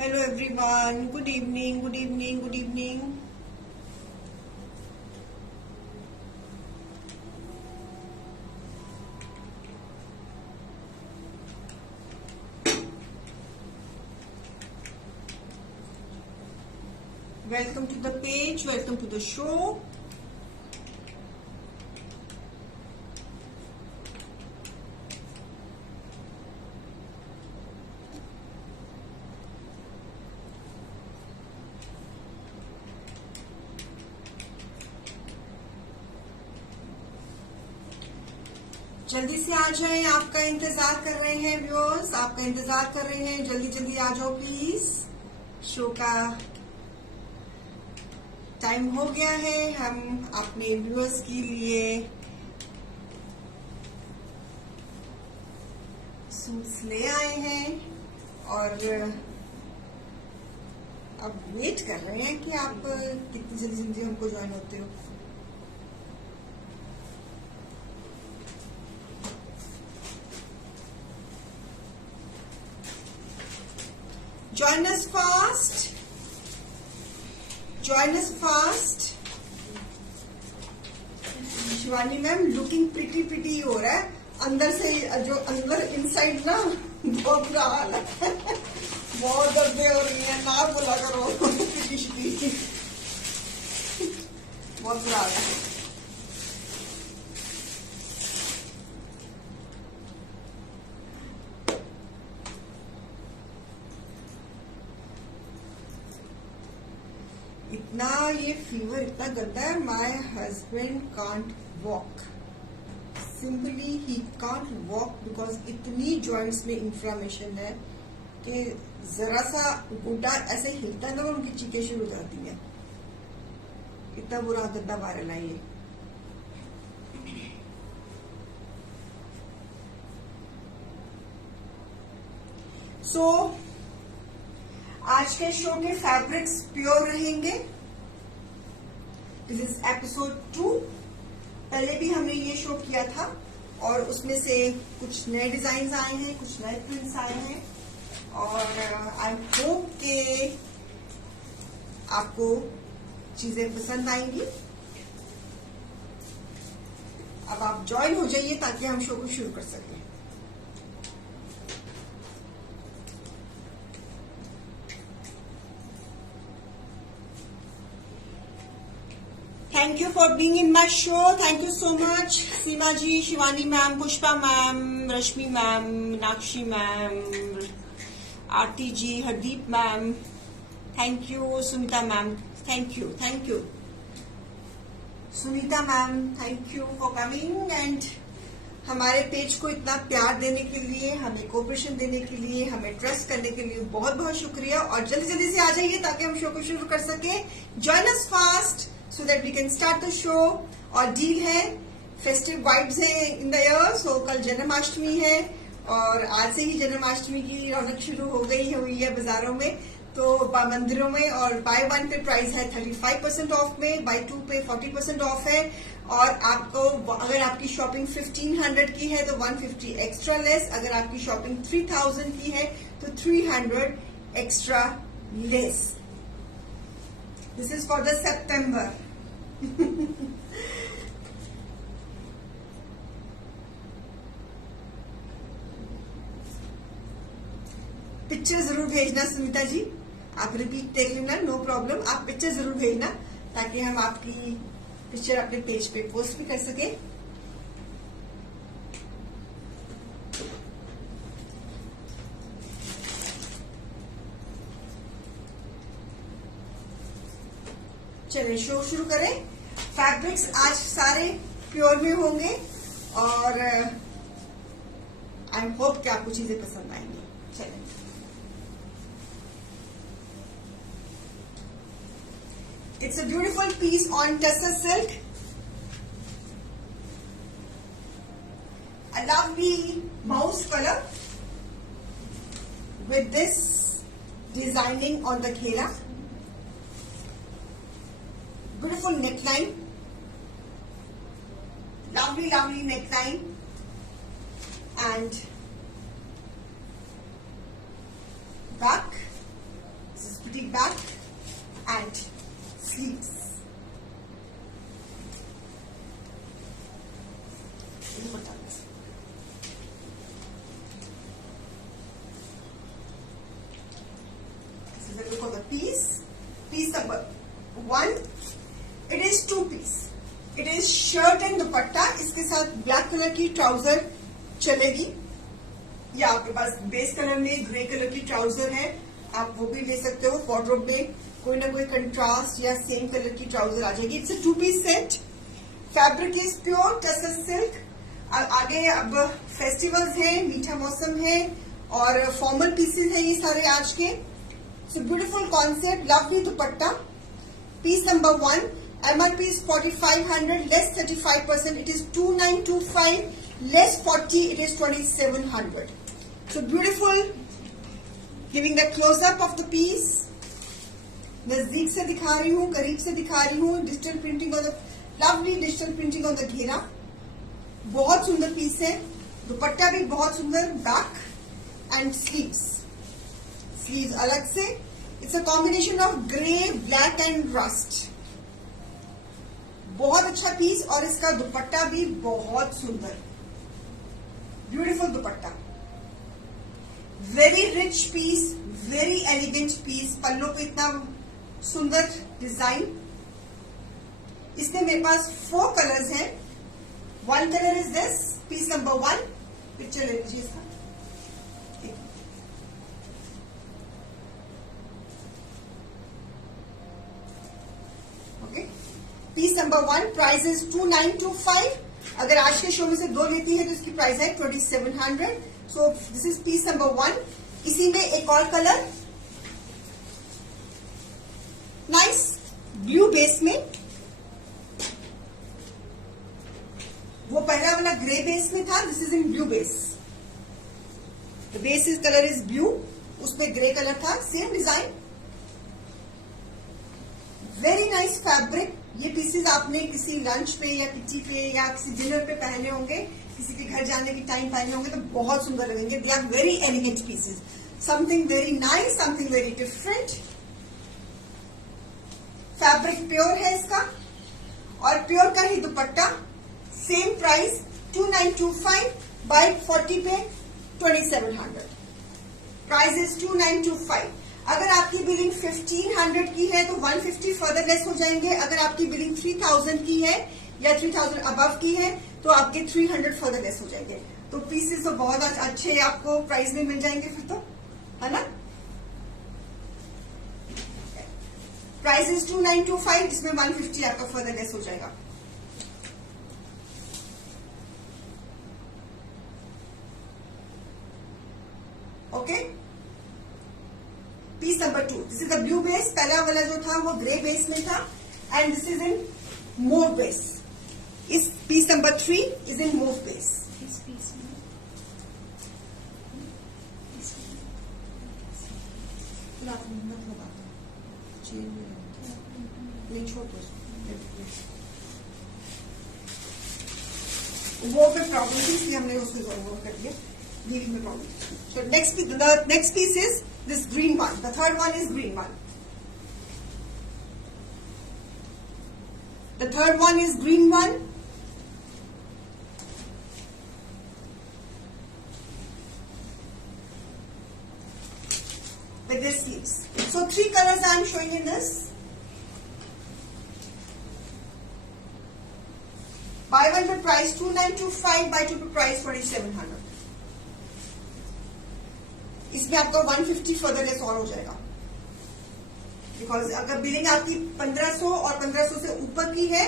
Hello everyone. Good evening. Good evening. Good evening. Welcome to the page. Welcome to the show. जल्दी से आ जाएं, आपका इंतजार कर रहे हैं व्यूअर्स, आपका इंतजार कर रहे हैं। जल्दी जल्दी आ जाओ प्लीज। शो का टाइम हो गया है। हम अपने व्यूअर्स के लिए सूट्स ले आए हैं और अब वेट कर रहे हैं कि आप कितनी जल्दी जल्दी हमको ज्वाइन होते हो। Join us fast. Join us fast. Shivani ma'am looking pretty हो रहा है अंदर से, जो अंदर इनसाइड ना बहुत बुरा हाल है। बहुत दर्द हो रही है, ना बोला करो प्रिटी बहुत बुरा हाल है। इतना ये फीवर इतना गंदा है। My husband can't walk, simply he can't walk because इतनी जॉइंट्स में इंफ्लामेशन है कि जरा सा गोटा ऐसे हिलता है ना, उनकी चीखें शुरू हो जाती है। इतना बुरा गंदा वायरल है ये। सो आज के शो के फैब्रिक्स प्योर रहेंगे। This is episode 2। पहले भी हमने ये शो किया था और उसमें से कुछ नए डिजाइन आए हैं, कुछ नए प्रिंट्स आए हैं और आई होप के आपको चीजें पसंद आएंगी। अब आप ज्वाइन हो जाइए ताकि हम शो को शुरू कर सकें। Thank you for being in my show. Thank you so much. Seema ji, Shivani ma'am, Pushpa ma'am, Rashmi ma'am, Meenakshi ma'am, Aarti ji, Hardeep ma'am. Thank you, Sunita ma'am. Thank you. Thank you. Sunita ma'am, thank you for coming and हमारे page को इतना प्यार देने के लिए, हमें cooperation देने के लिए, हमें ट्रस्ट करने के लिए बहुत बहुत शुक्रिया। और जल्दी जल्दी से आ जाइए ताकि हम शो को शुरू कर सके। Join us fast so that we can start the show। और डील है, फेस्टिव वाइब्स है इन द ईयर। सो कल जन्माष्टमी है और आज से ही जन्माष्टमी की रौनक शुरू हो गई हुई है बाजारों में, तो मंदिरों में। और बाय 1 पे प्राइस है 35% ऑफ में, बाय 2 पे 40% ऑफ है। और आपको अगर आपकी शॉपिंग 1500 की है तो 150 एक्स्ट्रा लेस, अगर आपकी शॉपिंग 3000 की है तो 300 extra less. This is for the September. Picture जरूर भेजना सुनीता जी, आप रिपीट देख लेना, नो प्रॉब्लम। आप पिक्चर जरूर भेजना ताकि हम आपकी पिक्चर अपने पेज पे पोस्ट भी कर सके। चलिए शो शुरू करें। फैब्रिक्स आज सारे प्योर में होंगे और आई होप कि आपको चीजें पसंद आएंगी। चलिए It's a beautiful piece on Tussar silk. A lovely mouse color with this designing on the khela. Beautiful neckline. Lovely, lovely neckline. And back. इसके साथ ब्लैक कलर की ट्राउजर चलेगी, या आपके पास बेस कलर में ग्रे कलर की trouser है, आप वो भी ले सकते हो। वार्डरोब में कोई ना कोई कंट्रास्ट या सेम कलर की ट्राउजर आ जाएगी। It's a 2 piece set. Fabric is pure tussar silk. आगे अब फेस्टिवल्स है, मीठा मौसम है और फॉर्मल पीसेस हैं ये सारे आज के। So beautiful concept, lovely dupatta. Piece number 1, MRP is 4500, less 35%, it is 2925, less 40, it is 2700. So beautiful, giving the close up of the piece. नजदीक से दिखा रही हूँ, करीब से दिखा रही हूँ। Digital printing on the lovely digital printing on the घेरा, बहुत सुंदर पीस है। दुपट्टा भी बहुत सुंदर, बैक एंड स्लीव्स अलग से। It's a combination of grey, black and rust. बहुत अच्छा पीस और इसका दुपट्टा भी बहुत सुंदर, beautiful dupatta. Very rich piece, very elegant piece. Pallu पे इतना सुंदर डिजाइन। इसमें मेरे पास 4 कलर्स हैं। 1 colour is this, piece number 1। Picture ले लीजिए इसका। Okay, piece number 1, price is 2925। अगर आज के शो में से 2 लेती है तो इसकी प्राइस है 2700। सो दिस इज पीस नंबर 1। इसी में एक और कलर, नाइस ब्लू बेस में। वो पहला वाला ग्रे बेस में था, this is in blue base. The base is colour is blue, उसमें ग्रे कलर था, same design. Very nice fabric. ये पीसेस आपने किसी लंच पे या किटी पे या किसी डिनर पे पहने होंगे, किसी के घर जाने के टाइम पहने होंगे तो बहुत सुंदर लगेंगे। They are very elegant pieces, something very nice, something very different. Fabric pure है इसका और प्योर का ही दुपट्टा। सेम प्राइस 2925, बाय 40 पे 2700। Price is 2925। अगर आपकी बिलिंग 1500 की है तो 150 फर्दर लेस हो जाएंगे। अगर आपकी बिलिंग 3000 की है या 3000 अबव की है तो आपके 300 फर्दर लेस हो जाएंगे। तो पीसेस तो बहुत अच्छे आपको प्राइस में मिल जाएंगे फिर तो, है ना। प्राइस इज 2925, जिसमें 150 आपका फर्दर लेस हो जाएगा। Okay, piece number 2, this is the blue base. पहला वाला जो था वो ग्रे बेस में था and this is in mauve base. इस piece number 3 is in mauve base. इस पीस में नहीं छोड़ दो, वो पे प्रॉब्लम थी इसलिए हमने उसको कर दिया। लीविंग में problem. So next piece is this green one. The third one is green one. The third one is green one. With this sleeves. So 3 colors I am showing in this. Buy one per price 2925, buy two per price 2700. इसमें आपका 150 further less और हो जाएगा, because अगर billing आपकी 1500 और 1500 से ऊपर की है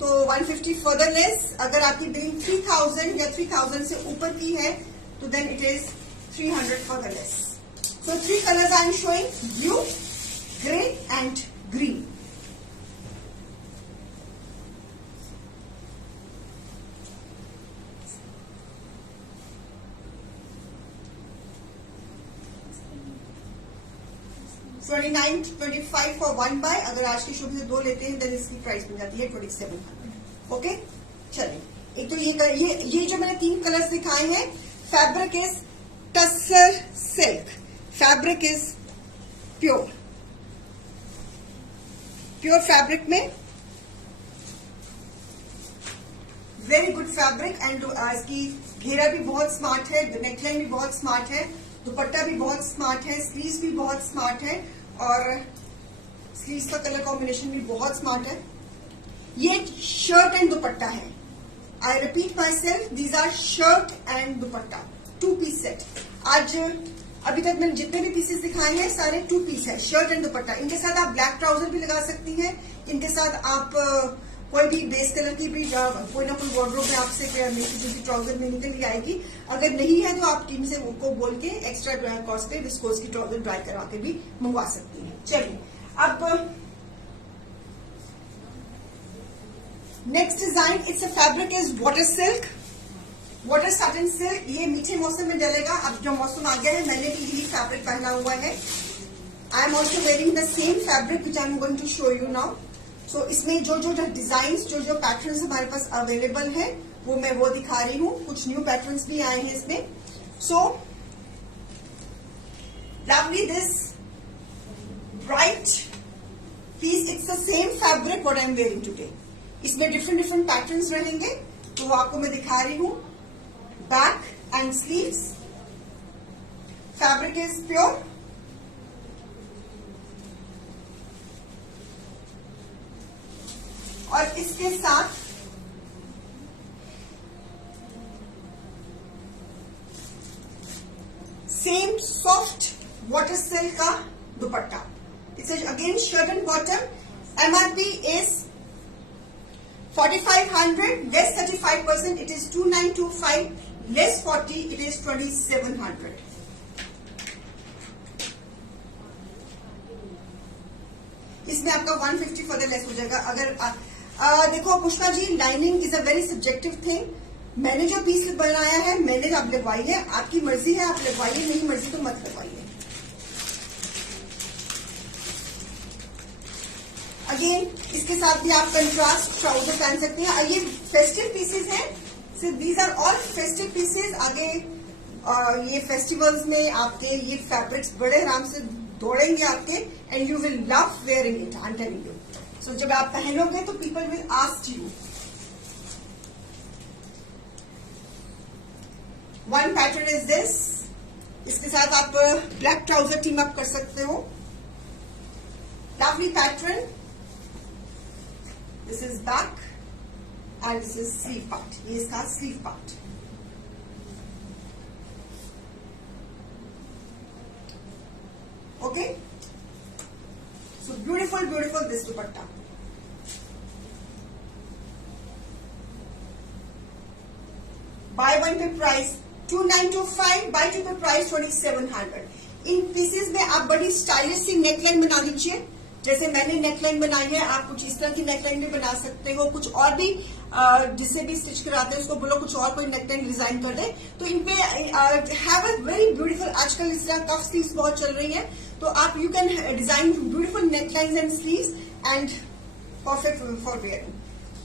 तो 150 फर्दर लेस। अगर आपकी बिलिंग 3000 या 3000 से ऊपर की है तो then it is 300 further less. So 3 colours I am showing, blue, grey and green. $29.25 for 1 buy. अगर आज की शॉप से 2 लेते हैं देन इसकी प्राइस मिल जाती है 2700। ओके, चलिए। एक तो ये जो मैंने 3 कलर्स दिखाए हैं। Fabric is tussar silk, fabric is pure fabric में वेरी गुड फैब्रिक एंड इसकी घेरा भी बहुत स्मार्ट है, नेकलाइन भी बहुत स्मार्ट है, दुपट्टा भी बहुत स्मार्ट है, स्लीव्स भी बहुत स्मार्ट है और स्लीव्स का कलर कॉम्बिनेशन भी बहुत स्मार्ट है। ये शर्ट एंड दुपट्टा है। I repeat myself, these are shirt and dupatta, 2 piece set. आज अभी तक मैंने जितने भी पीसेस दिखाए हैं सारे 2 पीस है, शर्ट एंड दुपट्टा। इनके साथ आप ब्लैक ट्राउजर भी लगा सकती हैं, इनके साथ आप कोई भी बेस कलर की भी कोई ना कोई वार्डरोब में आपसे किसी ट्राउजर में निकल ही आएगी। अगर नहीं है तो आप टीम से उनको बोल के एक्स्ट्रा कॉस्ट पे विस्कोस की ट्राउजर ड्राई करा के भी मंगवा सकती हैं। चलिए अब next design, it's a fabric is water silk, water satin silk. ये मीठे मौसम में डलेगा। अब जो मौसम आ गया है, मैंने भी यही फैब्रिक पहना हुआ है। I am also wearing the same fabric which I am going to show you now. So इसमें जो जो डिजाइन, जो जो पैटर्न्स हमारे पास अवेलेबल है वो मैं वो दिखा रही हूँ। कुछ न्यू पैटर्न्स भी आए हैं इसमें। So lovely this bright piece, it's the same fabric what I am wearing today. इसमें डिफरेंट डिफरेंट पैटर्न्स रहेंगे, तो वो आपको मैं दिखा रही हूँ। Back and sleeves, fabric is pure, और इसके साथ सेम सॉफ्ट वाटर सिल्क का dupatta. It's again shirt and bottom. MRP is 4500, less 35%, it is 2925, less 40, it is 2700. इसमें आपका 150 फर्दर लेस हो जाएगा। अगर देखो Pushpa ji, lining is a very subjective thing. मैंने जो पीस बनाया है मैंने आप लगवाई है, आपकी मर्जी है, आप लगवाइए, नहीं मर्जी तो मत लगवाइए। अगेन इसके साथ भी आप कंट्रास्ट ट्राउजर पहन सकते हैं। ये फेस्टिव पीसेस हैं, so these are all festive pieces. आगे ये फेस्टिवल्स में आपके ये फैब्रिक्स बड़े आराम से दौड़ेंगे आपके, and you will love wearing it, I am telling you. So जब आप पहनोगे तो people will ask you. One pattern is this. इसके साथ आप ब्लैक ट्राउजर टीम अप कर सकते हो। Lovely pattern. This is back and this is sleeve part. ये इसका sleeve part. Okay? So beautiful, beautiful this dupatta. Buy one पे price 2925, buy two पे प्राइस 2700। इन पीसेस में आप बड़ी स्टाइलिश सी नेकलाइन बना लीजिए। जैसे मैंने नेकलाइन बनाई है, आप कुछ इस तरह की नेकलाइन भी बना सकते हो। कुछ और भी जिससे भी स्टिच कराते हैं उसको बोलो कुछ और कोई नेकलाइन डिजाइन कर दे, तो इन पे हैव अ वेरी ब्यूटीफुल। आजकल इस तरह कफ स्लीव्स बहुत चल रही है, तो आप you can design beautiful necklines and sleeves and perfect for wearing.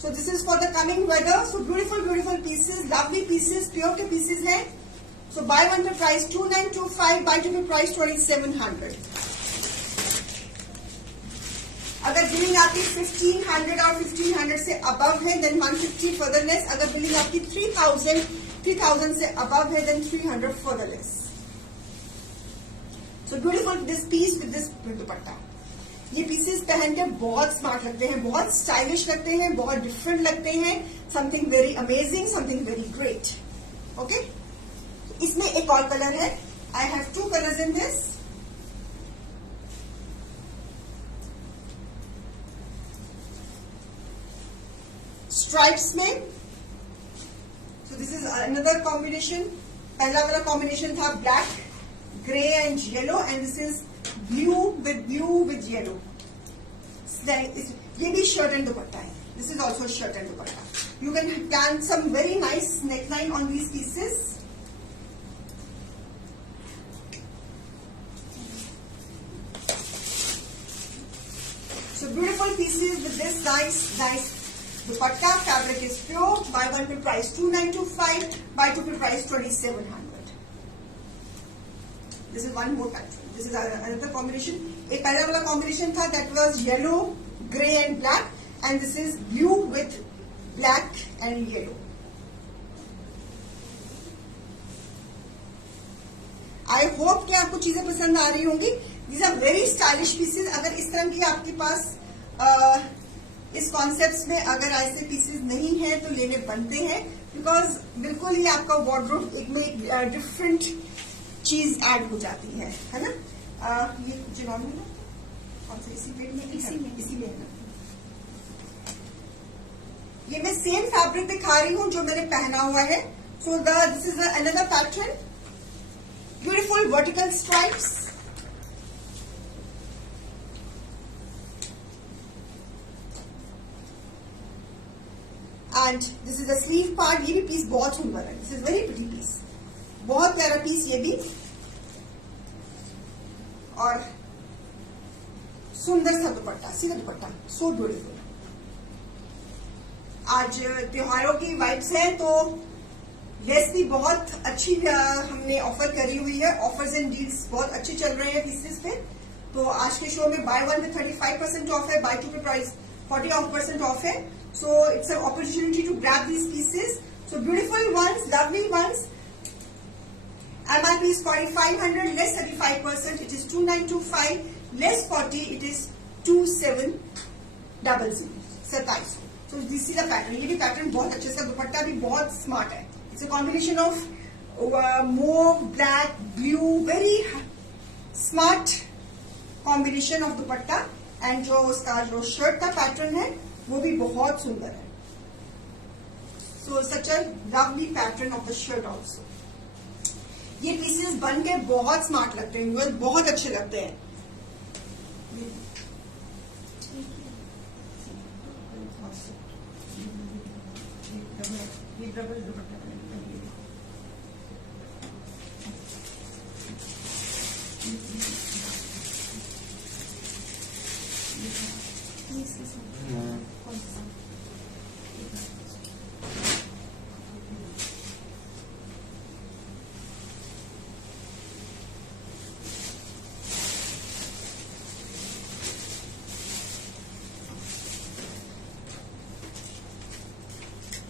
So this is for the coming weather. So beautiful beautiful pieces, lovely pieces, pure के पीसेस हैं। So buy one pay price 2925, buy two pay price 2700। अगर billing आपकी 1500 और 1500 से above है then 150 further less. अगर billing आपकी 3000 से अबव है then 300 further less. So beautiful this piece with this dupatta. ये पीसेस पहन के बहुत स्मार्ट लगते हैं, बहुत स्टाइलिश लगते हैं, बहुत डिफरेंट लगते हैं। Something very amazing, something very great. Okay, इसमें एक और कलर है। I have 2 colours in this. Stripes में, so this is another combination. पहला वाला कॉम्बिनेशन था black, grey and yellow, and this is blue with yellow. ये भी शर्ट एंड दुपट्टा है। This is also shirt and dupatta. You can plan some very nice neckline on these pieces. So beautiful pieces with this nice dupatta. Fabric is pure. Buy one पे price 2925, buy two पे price 2700. This is one more pattern. This is another combination. एक पहला वाला combination था that was yellow, grey and black, and this is blue with black and yellow. I hope कि आपको चीजें पसंद आ रही होंगी। These are very stylish pieces. अगर इस तरह की आपके पास इस कॉन्सेप्ट में अगर ऐसे पीसेस नहीं है तो लेने बनते हैं, बिकॉज बिल्कुल ही आपका वार्डरोब एक में एक डिफरेंट चीज ऐड हो जाती है ना। ये चिनॉन में कौन सा, इसी पेड़ में, इसी में है ना। ये मैं सेम फैब्रिक दिखा रही हूं जो मैंने पहना हुआ है। So this is another pattern, beautiful vertical stripes, and this is a sleeve part. ये भी पीस बहुत सुंदर है, this is very pretty piece, बहुत प्यारा पीस ये भी, और सुंदर सा दुपट्टा, सीधा दुपट्टा, सो ब्यूटीफुल। आज त्योहारों की वाइब्स है तो लेस भी बहुत अच्छी हमने ऑफर करी हुई है, ऑफर्स एंड डील्स बहुत अच्छे चल रहे हैं पीसेस पे। तो आज के शो में बाय वन में 35% ऑफ है, buy two pay price 40% off है। So it's an opportunity to grab these pieces, so beautiful ones, lovely ones. MRP is 4500, less 35%, it is 2925, less 40, it is 2700, 2700। So this is the pattern, ये भी pattern बहुत अच्छे से, दुपट्टा भी बहुत smart है। It's a combination of mauve, black, blue, very smart combination of dupatta, and जो उसका जो शर्ट का पैटर्न है वो भी बहुत सुंदर है। So such a lovely pattern of the shirt also. ये पीसेस बन के बहुत स्मार्ट लगते हैं, बहुत अच्छे लगते हैं।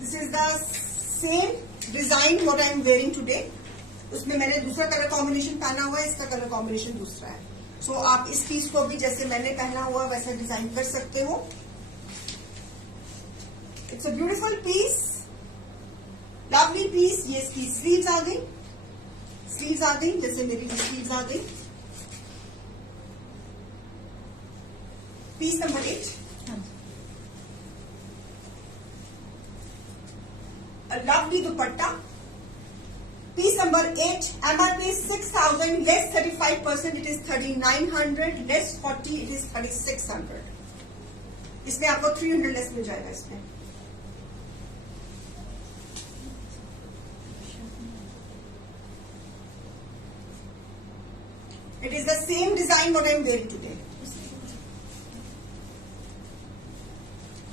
This is the same design what I am wearing today. उसमें मैंने दूसरा कलर कॉम्बिनेशन पहना हुआ है, इसका कलर कॉम्बिनेशन दूसरा है। सो आप इस पीस को भी जैसे मैंने पहना हुआ वैसा डिजाइन कर सकते हो। It's a beautiful piece, lovely piece. ये इसकी स्लीव्स आ गई, स्लीव्स आ गई, जैसे मेरी स्लीव्स आ गई। Piece number 8, a lovely dupatta. Piece number 8, MRP is 6000, less 35%, it is 3900, less 40, it is 3600. इसमें आपको 300 लेस मिल जाएगा इसमें। It is the same design what I am wearing today.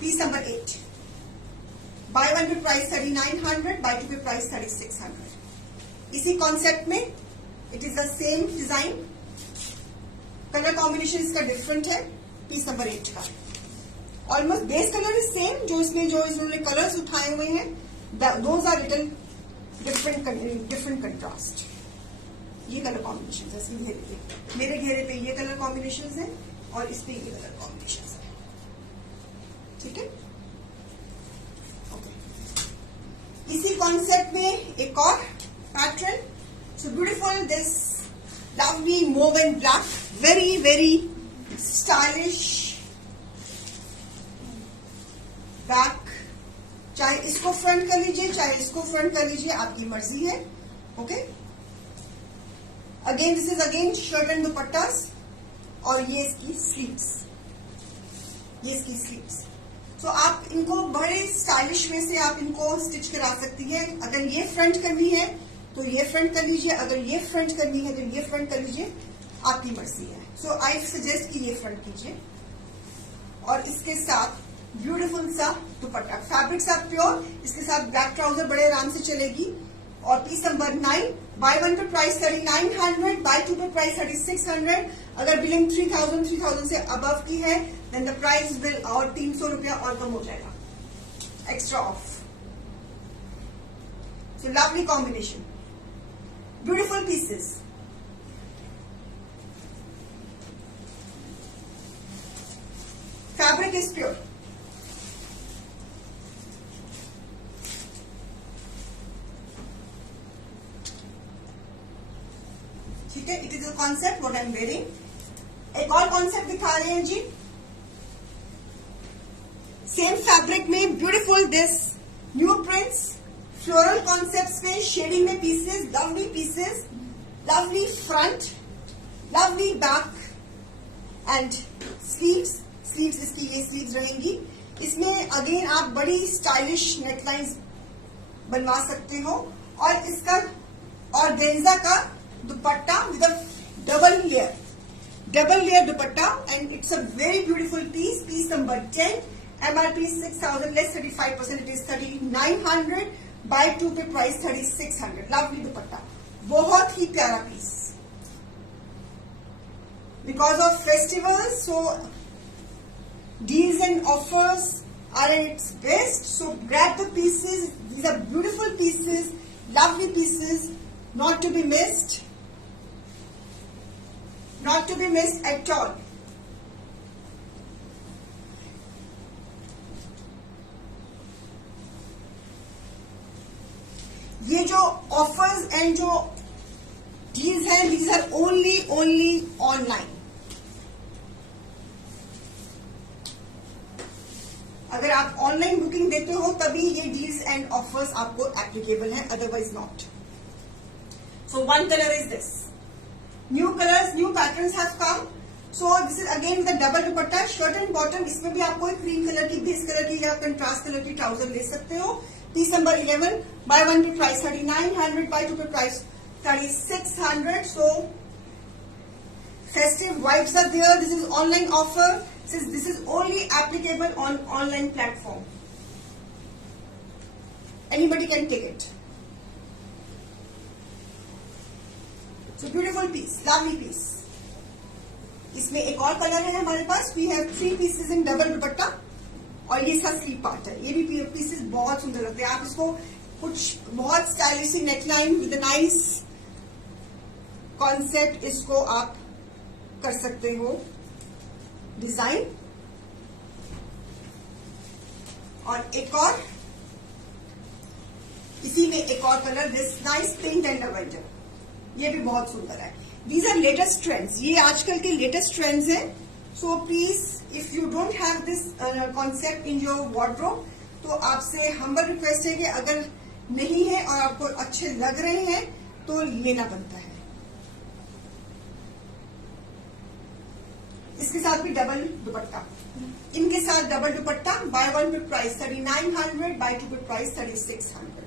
Piece number 8. Buy one pay price 3900, buy two pay price 3600। इसी concept में it is the same design, colour combination इसका different है। Piece number 8 का almost base colour is same, जो इसमें जो इन्होंने colours उठाए हुए हैं those are little different contrast. ये कलर कॉम्बिनेशन है इसमें घेरे पे, मेरे घेरे पे ये कलर कॉम्बिनेशन है और इस पे ये कलर कॉम्बिनेशन है, ठीक है। इसी कॉन्सेप्ट में एक और pattern, so beautiful, this lovely mauve and black, very very stylish back. चाहे इसको फ्रंट कर लीजिए, चाहे इसको फ्रंट कर लीजिए, आपकी मर्जी है। Okay, again this is again shirt and dupattas, और ये इसकी स्लीव्स, ये इसकी स्लीव्स। तो आप इनको बड़े स्टाइलिश वे से आप इनको स्टिच करा सकती है। अगर ये फ्रंट करनी है तो ये फ्रंट कर लीजिए, अगर ये फ्रंट करनी है तो ये फ्रंट कर लीजिए, आपकी मर्जी है। सो आई सजेस्ट कि ये फ्रंट कीजिए, और इसके साथ ब्यूटीफुल सा दुपट्टा, फैब्रिक सा प्योर, इसके साथ ब्लैक ट्राउजर बड़े आराम से चलेगी। और piece number 9, bye one pay price 3900, buy two pay price 3600। अगर बिलिंग 3000 से अबव की है देन द प्राइस विल और 300 रुपया और कम हो जाएगा, extra off. So lovely combination, beautiful pieces. Fabric is pure, ठीक है, it is a concept what I am wearing. एक और कॉन्सेप्ट दिखा रहे हैं जी, सेम फैब्रिक में beautiful this new prints, floral concepts में, शेडिंग में pieces, pieces, lovely front, lovely back and sleeves इसकी ये स्लीव्स रहेंगी। इसमें अगेन आप बड़ी स्टाइलिश नेकलाइंस बनवा सकते हो, और इसका ऑर्गेन्जा का dupatta with a double layer dupatta, and it's a very beautiful piece number 10, MRP 6,000 less 35%, it is 3,900, buy 2 pay price 3,600। Lovely dupatta, बहुत ही प्यारा piece, because of festival, so deals and offers are at its best. So grab the pieces. These are beautiful pieces, lovely pieces, not to be missed at all. ये जो offers and जो deals हैं, these are only online. अगर आप online booking देते हो तभी ये डील्स एंड ऑफर्स आपको एप्लीकेबल हैं, otherwise not. So one colour is this, new colours, new patterns have come. So this is again with double dupatta, shirt and bottom. इसमें भी आपको एक क्रीम कलर की, बेस कलर की या contrast colour की ट्राउजर ले सकते हो। पीस नंबर 11, बाय 1 पे price 3,900, buy 2 pay price 3,600। So festive vibes are there. This is online offer, since this is only applicable on online platform. Anybody can take it. So beautiful piece, lovely piece. इसमें एक और colour है हमारे पास। We have 3 pieces in double दुपट्टा, और ये इसका sleeve part है। ये भी पीसेस बहुत सुंदर लगते हैं। आप इसको कुछ बहुत stylish neckline with nice concept इसको आप कर सकते हो डिजाइन। और एक और इसी में एक और colour, this nice pink and lavender, ये भी बहुत सुंदर है। दीज आर लेटेस्ट ट्रेंड्स, ये आजकल के लेटेस्ट ट्रेंड्स हैं। So please if you don't have this concept in your wardrobe, तो आपसे हम्बल रिक्वेस्ट है कि अगर नहीं है और आपको अच्छे लग रहे हैं तो लेना बनता है। इसके साथ भी डबल दुपट्टा, इनके साथ डबल दुपट्टा, बाय 1 पे प्राइस 3,900, बाय 2 पे प्राइस 3,600।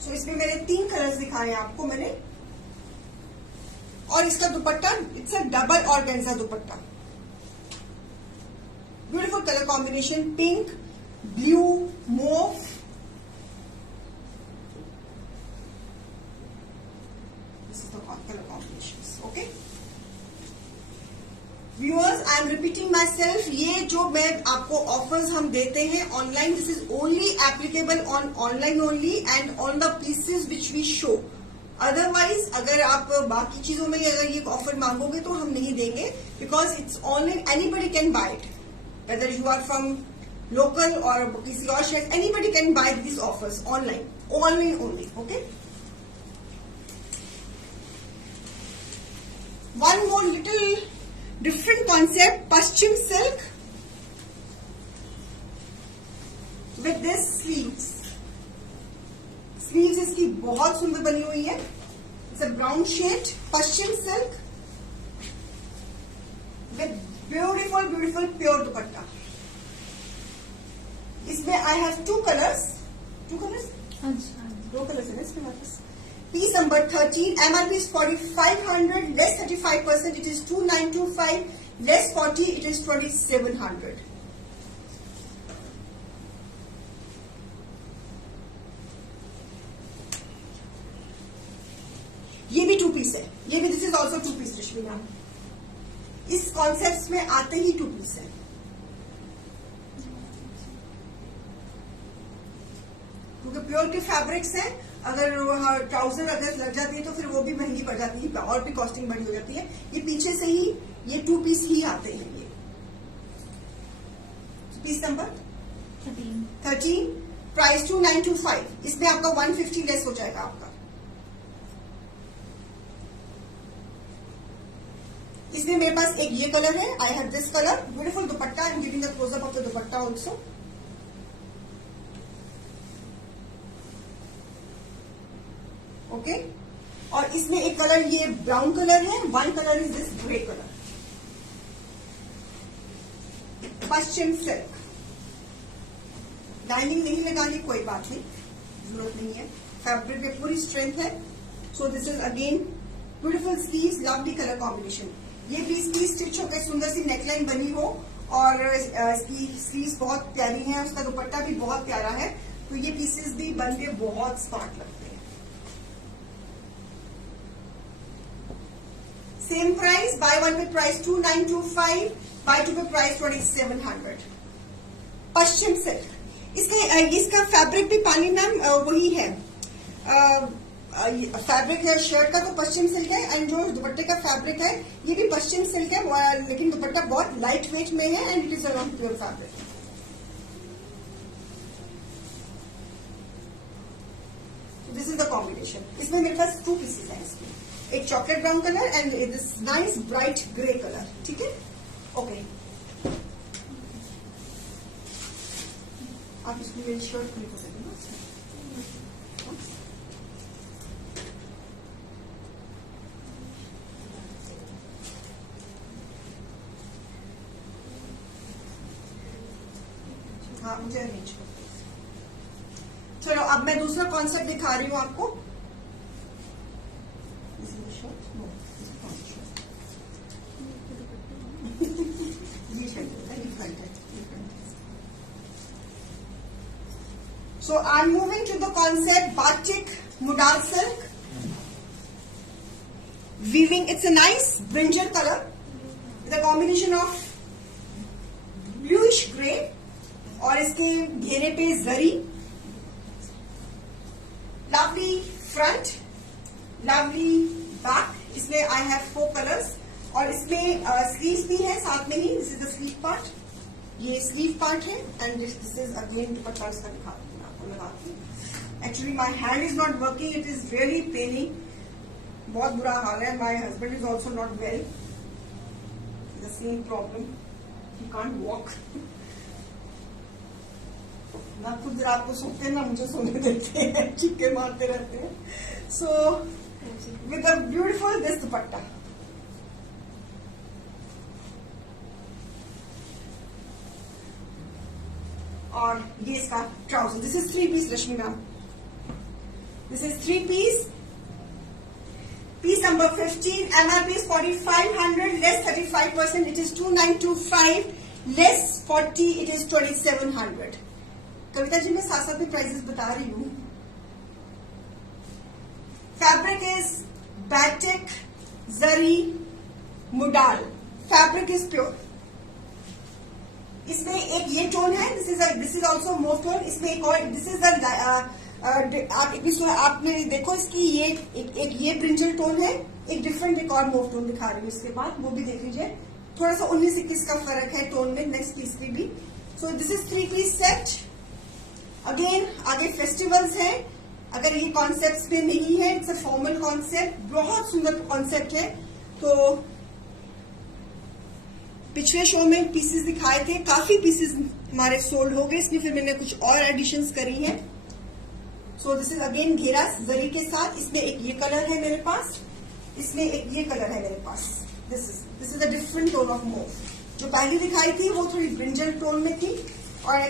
सो इसमें मैंने 3 कलर्स दिखाए आपको मैंने, और इसका dupatta it's a double organza dupatta. Beautiful colour combination, pink, blue, mauve, this is the colour combinations. Okay viewers, I am repeating myself, ये जो मैं आपको ऑफर्स हम देते हैं online, this is only applicable on online only and on the pieces which we show. Otherwise अगर आप बाकी चीजों में अगर ये ऑफर मांगोगे तो हम नहीं देंगे, because it's online, anybody can buy it, whether you are from local or किसी और शहर, anybody can buy these offers online only. Okay, one more little different concept, Paschim silk with this sleeves इसकी बहुत सुंदर बनी हुई है। It's a brown shade पश्चिम silk with beautiful pure dupatta. इसमें आई हैव 2 कलर्स, 2 कलर्स है ना इसमें वापस। Piece number 13, MRP is 4,500, less 35%, it is 2,925, less 40, it is 2,700। ये भी 2 पीस है, ये भी this is also 2 piece Rashmi ma'am. इस कॉन्सेप्ट में आते ही 2 पीस है। क्योंकि प्योर के फैब्रिक्स हैं, अगर ट्राउजर अगर लग जाती है तो फिर वो भी महंगी पड़ जाती है और भी कॉस्टिंग बड़ी हो जाती है। ये पीछे से ही ये 2 पीस ही आते हैं। ये पीस नंबर 13, प्राइस 2925। इसमें आपका 150 लेस हो जाएगा आपका। इसमें मेरे पास एक ये कलर है, I have this colour, beautiful dupatta. I am giving the closeup of the dupatta also. Okay, और इसमें एक कलर ये ब्राउन कलर है, one colour is this grey colour. पश्चिम सिल्क, लाइनिंग नहीं लगानी, कोई बात नहीं, जरूरत नहीं है, फैब्रिक में पूरी स्ट्रेंथ है। So this is again beautiful sleeves, lovely colour combination. ये पीस की स्टिच होकर सुंदर सी नेकलाइन बनी हो और इसकी स्लीव्स बहुत प्यारी हैं, उसका दुपट्टा भी बहुत प्यारा है, तो ये पीसेस भी बन के बहुत स्मार्ट लगते हैं। Same price, bye one pay price 2925, buy two pay price 2700। पश्चिम सिल्क, इसका फैब्रिक भी पानी मैम वही है, फैब्रिक है शर्ट का तो पश्चिम सिल्क है, एंड जो दुपट्टे का फैब्रिक है ये भी पश्चिम सिल्क है, लेकिन दुपट्टा बहुत लाइट वेट में है and it is a pure fabric. This is the combination. इसमें मेरे पास 2 पीसेस हैं, इसमें एक chocolate brown colour and this nice bright grey colour. ठीक है, ओके। आप इसमें मेरी शर्ट खुली कर सकते हो। हाँ, मुझे अरेंज कर। चलो अब मैं दूसरा कॉन्सेप्ट दिखा रही हूँ आपको। So I'm moving to the concept batik modal silk weaving. It's a nice brinjal color with a combination of bluish grey और इसके घेरे पे जरी, लवली फ्रंट, लवली बैक। इसमें आई हैव 4 कलर्स और इसमें स्लीव्स भी है साथ में ही। This is the sleeve part, ये स्लीव पार्ट है and this is again dupatta इसका दिखा दूंगी आपको लगा के। Actually my hand is not working, it is really paining, बहुत बुरा हाल है। My husband is also not well, the same problem, he can't walk. ना खुद रात को सोते हैं ना मुझे सोने देते हैं, चिक्के मारते रहते हैं। So with a beautiful this dupatta, और ये इसका trouser. This is 3 piece Rashmi ma'am, this is 3 piece, piece number 15। MRP is 4500, less 35%, it is 2925, less 40, it is 2700। Kavita ji मैं साथ साथ में प्राइसेस बता रही हूँ। फैब्रिक इज batik जरी मुडाल, फैब्रिक इज प्योर। इसमें एक ये टोन है, this is also mauve tone. इसमें एक और, दिस इज आपने देखो इसकी ये एक ये ब्रिंजल टोन है, एक डिफरेंट एक और मोव टोन दिखा रही हूँ इसके बाद, वो भी देख लीजिए। थोड़ा सा 19-21 का फर्क है टोन में नेक्स्ट पीस में भी। So this is 3 piece set. Again आगे फेस्टिवल्स हैं, अगर ये कॉन्सेप्ट में नहीं है, इट्स अ फॉर्मल कॉन्सेप्ट, बहुत सुंदर कॉन्सेप्ट है। तो पिछले शो में पीसेस दिखाए थे, काफी पीसेस हमारे सोल्ड हो गए, इसमें फिर मैंने कुछ और एडिशंस करी हैं। सो दिस इज अगेन घेरा जरी के साथ। इसमें एक ये कलर है मेरे पास, इसमें एक ये कलर है मेरे पास। This is a different tone of mauve. जो पहली दिखाई थी वो थोड़ी ब्रिंजल टोन में थी, और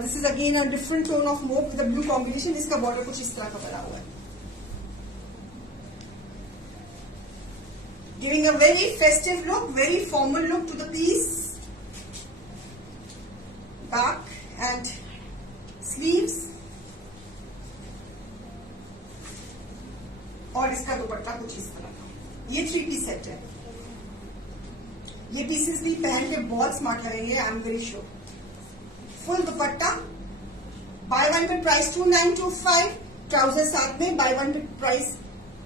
this is again a different tone of mauve with blue combination. इसका बॉर्डर कुछ इस तरह का बना हुआ है, giving a very festive look, very formal look to the piece. Back and sleeves, और इसका दुपट्टा कुछ इस तरह का। ये 3 पीस सेट है। ये पीसेस भी पहन के बहुत स्मार्ट लगेंगे, I am very sure. Full dupatta, bye one pay price 2925, trouser साथ में, bye one pay price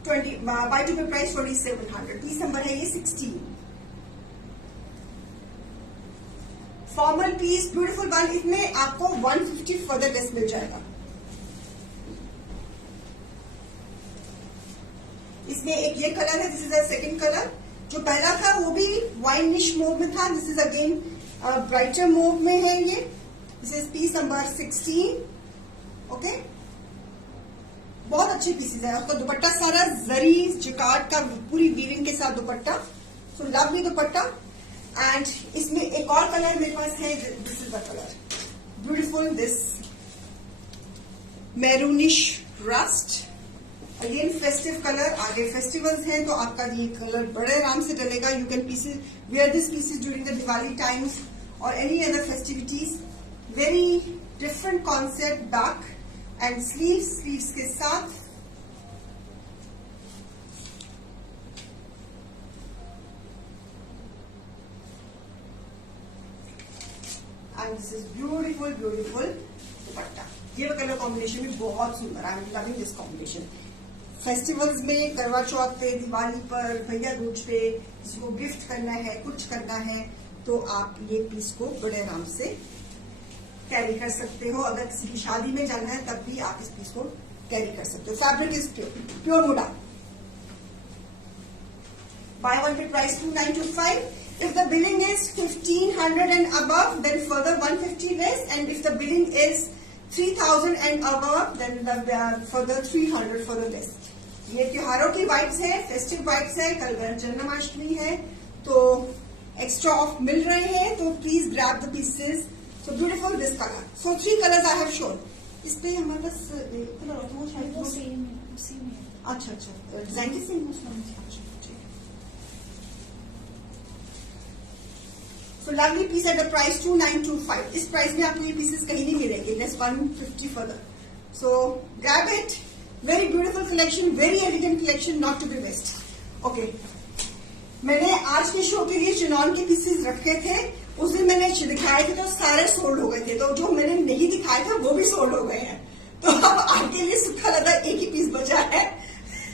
20, bye two pay price 2700। Piece number है ये 16। फॉर्मल पीस, ब्यूटीफुल वन, इसमें आपको 150 फर्दर लेस मिल जाएगा। इसमें एक ये कलर है, this is a second colour. जो पहला था वो भी वाइनिश मूव में था, this is again brighter move में है ये। This is peace number 16। Okay, बहुत अच्छे पीसेज है। उसका दुपट्टा सारा जरी जिकार्ड का पूरी वीविंग के साथ दुपट्टा, सो लवली दुपट्टा। एंड इसमें एक और कलर मेरे पास है, this is the colour, beautiful, this maroonish rust, again festive colour. आगे फेस्टिवल्स हैं तो आपका ये कलर बड़े आराम से डलेगा। You can pieces wear this pieces during the Diwali times और any other festivities. Very different concept, back and sleeves के साथ। And this is beautiful beautiful dupatta. ये कलर कॉम्बिनेशन भी बहुत सुंदर, I am loving this combination. Festivals में, करवा चौथ पे, दिवाली पर, भैया दूज पे, किसी को गिफ्ट करना है, कुछ करना है, तो आप ये पीस को बड़े आराम से कैरी कर सकते हो। अगर किसी की शादी में जाना है तब भी आप इस पीस को कैरी कर सकते हो। फैब्रिक इज प्योर मुड़ा। Buy one pay price 2925। If the billing is 1500 and above then further 150 less, and if the billing is 3000 and above then further 300 further less. ये त्योहारों की वाइब्स है, फेस्टिव वाइब्स है, कल जन्माष्टमी है तो एक्स्ट्रा ऑफ मिल रहे हैं, तो please grab the pieces. So beautiful this colour. So 3 colours I have shown. इस पे हमारे पास कलर होता है वो शायद अच्छा डिजाइन की same. So lovely piece at the price 2925। इस प्राइस में आपको ये पीसेस कहीं नहीं मिलेंगे, less 150 further. So grab it. Very beautiful collection, very elegant collection, not to be missed. Okay, मैंने आज के शो के लिए चिनॉन के पीसेस रखे थे, उस दिन मैंने दिखाए थे तो सारे सोल्ड हो गए थे, तो जो मैंने नहीं दिखाए थे वो भी सोल्ड हो गए हैं। तो अब आगे लिए सुखा लगा एक ही पीस बचा है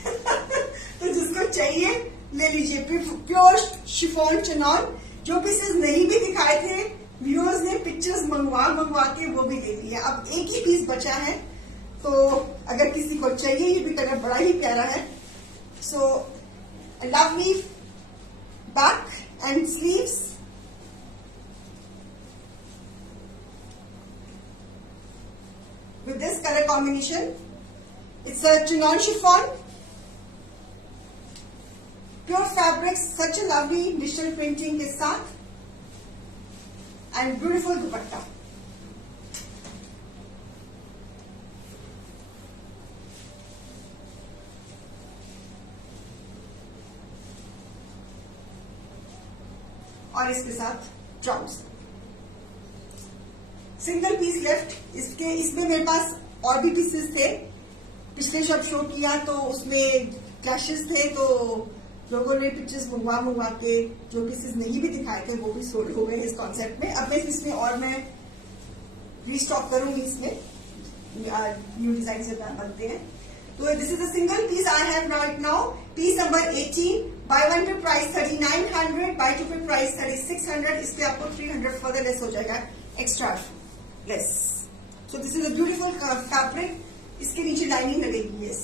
तो जिसको चाहिए ले लीजिए। Pure chiffon chinon. जो पीसेस नहीं भी दिखाए थे, व्यूअर्स ने पिक्चर्स मंगवा के वो भी ले लिए। अब एक ही पीस बचा है, तो अगर किसी को चाहिए, ये भी कलर बड़ा ही प्यारा है। So lovely back and sleeves, with this color combination. It's a chinon chiffon, pure fabrics, such a lovely digital printing के साथ, and beautiful दुपट्टा। और इसके साथ ट्राउजर। Single piece left. इसमें मेरे पास और भी पीसेस थे, पिछले शब शो किया तो उसमें क्लैशेस थे, तो लोगों ने पिक्चर्स मंगवा के जो पीसेस नहीं भी दिखाए थे वो भी सोल्ड हो गए इस कॉन्सेप्ट में। अब मैं इसमें और मैं रीस्टॉक करूंगी, इसमें न्यू डिजाइन से बनते हैं। तो this is a single piece I have right now, piece number 18। Buy one pay price 3900, buy two pay price 3600। इसके आपको 300 फर्दर लेस हो जाएगा, extra less. So this is a beautiful fabric. इसके नीचे लाइनिंग लगेगी। यस,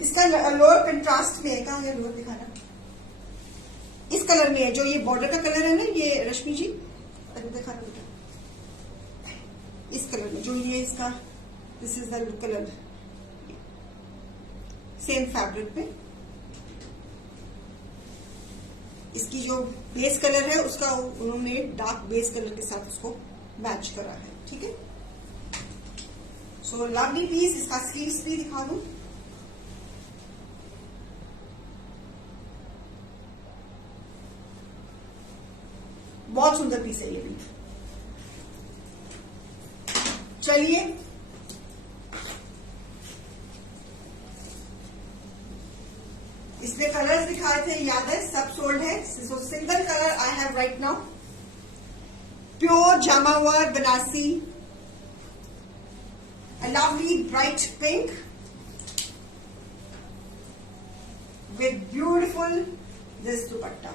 इसका lower contrast में है। कहाँ है लोअर दिखाना? इस कलर में है, जो ये बॉर्डर का कलर है ना, ये रश्मि जी दिखाना बेटा, इस कलर में जो ये इसका, this is the colour, same fabric पे। इसकी जो बेस कलर है उसका उन्होंने डार्क बेस कलर के साथ उसको मैच करा है। ठीक है, सो लवली पीस। इसका स्लीव्स भी दिखा दूं। बहुत सुंदर पीस है ये भी। चलिए इसमें कलर्स दिखाए थे, याद है, सब सोल्ड है। So single colour I have right now, pure jamawar Banarasi, a lovely bright pink, with beautiful this dupatta.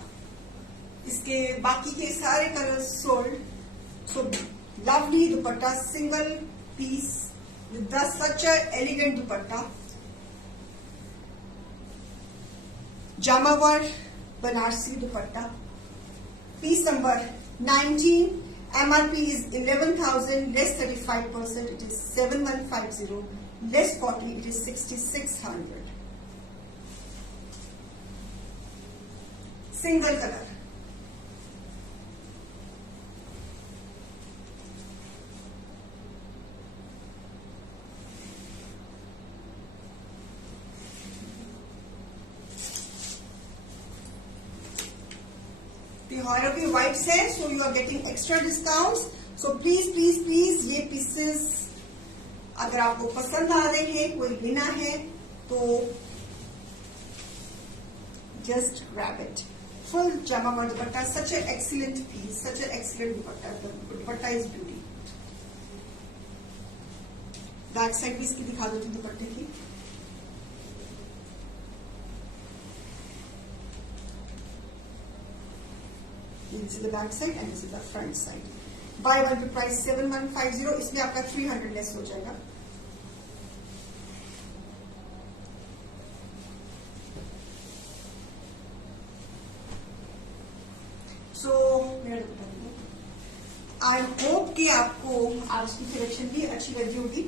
इसके बाकी के सारे colours sold. So lovely dupatta, single piece with such elegant dupatta, jamawar Banarasi dupatta, piece number 19, MRP is 11,000, less 35%, it is 7150, less 40, it is 6,600. Single color. त्योहारों की व्हाइट्स है, so you are getting extra discounts. So please please please ये pieces अगर आपको पसंद आ रहे हैं, कोई लेना है तो just grab it. Full jamawar dupatta, such a excellent piece, such a excellent dupatta. Dupatta is beauty. Back side भी इसकी दिखा देती हूँ दुपट्टे की। This is the back side and this is the front side. Buy one to price 7150. इसमें आपका 300 लेस हो जाएगा। So I hope कि आपको आज की कलेक्शन भी अच्छी लगी होगी।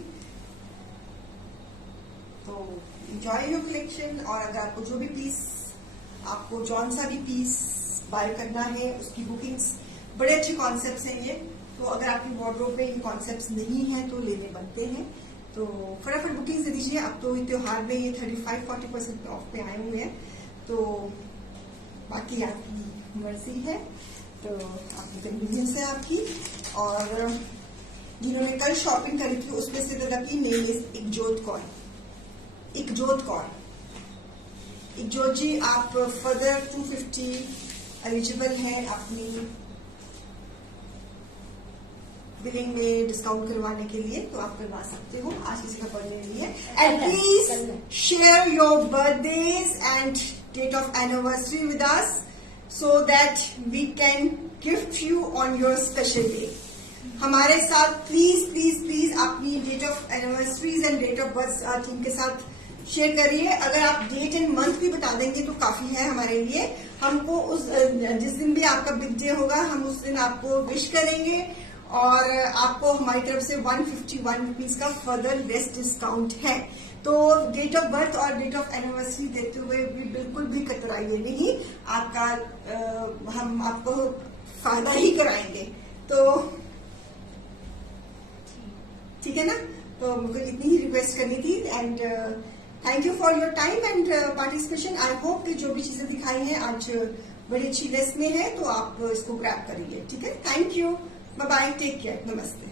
तो enjoy your collection। और अगर आपको जो भी पीस, आपको जौन सा भी पीस बाय करना है, उसकी बुकिंग्स, बड़े अच्छे कॉन्सेप्ट्स हैं ये। तो अगर आपकी वार्डरोब में ये कॉन्सेप्ट्स नहीं है तो लेने बनते हैं। तो फटाफट बुकिंग दे दीजिए। अब तो त्योहार में ये 35-40% ऑफ पे आए हुए हैं, तो बाकी आपकी मर्जी है, तो आपकी कन्वीनियंस है आपकी। और जिन्होंने कल शॉपिंग करी थी उसमें से lucky name is Ikjot Kaur. Ikjot Kaur, Ikjot ji, आप फर्दर 250 एलिजिबल है अपनी बिलिंग में डिस्काउंट करवाने के लिए, तो आप करवा सकते हो। आज किसी का बर्थडे नहीं है। And please share your birthdays and date of anniversary with us so that we can gift you on your special day. हमारे साथ प्लीज प्लीज प्लीज अपनी date of anniversaries and date of birth team के साथ share करिए। अगर आप date and month भी बता देंगे तो काफी है हमारे लिए। हमको उस जिस दिन भी आपका बिग डे होगा, हम उस दिन आपको विश करेंगे और आपको हमारी तरफ से 151 रुपीज का फर्दर लेस डिस्काउंट है। तो डेट ऑफ बर्थ और डेट ऑफ एनिवर्सरी देते हुए भी बिल्कुल भी कतराइए नहीं। आपका हम आपको फायदा ही कराएंगे। तो ठीक है ना? तो मुझे इतनी ही रिक्वेस्ट करनी थी। And thank you for your time and participation. I hope कि जो भी चीजें दिखाई हैं आज बड़ी अच्छी लेस में है, तो आप इसको ग्रैब करिए। ठीक है? Thank you, bye bye, take care, नमस्ते।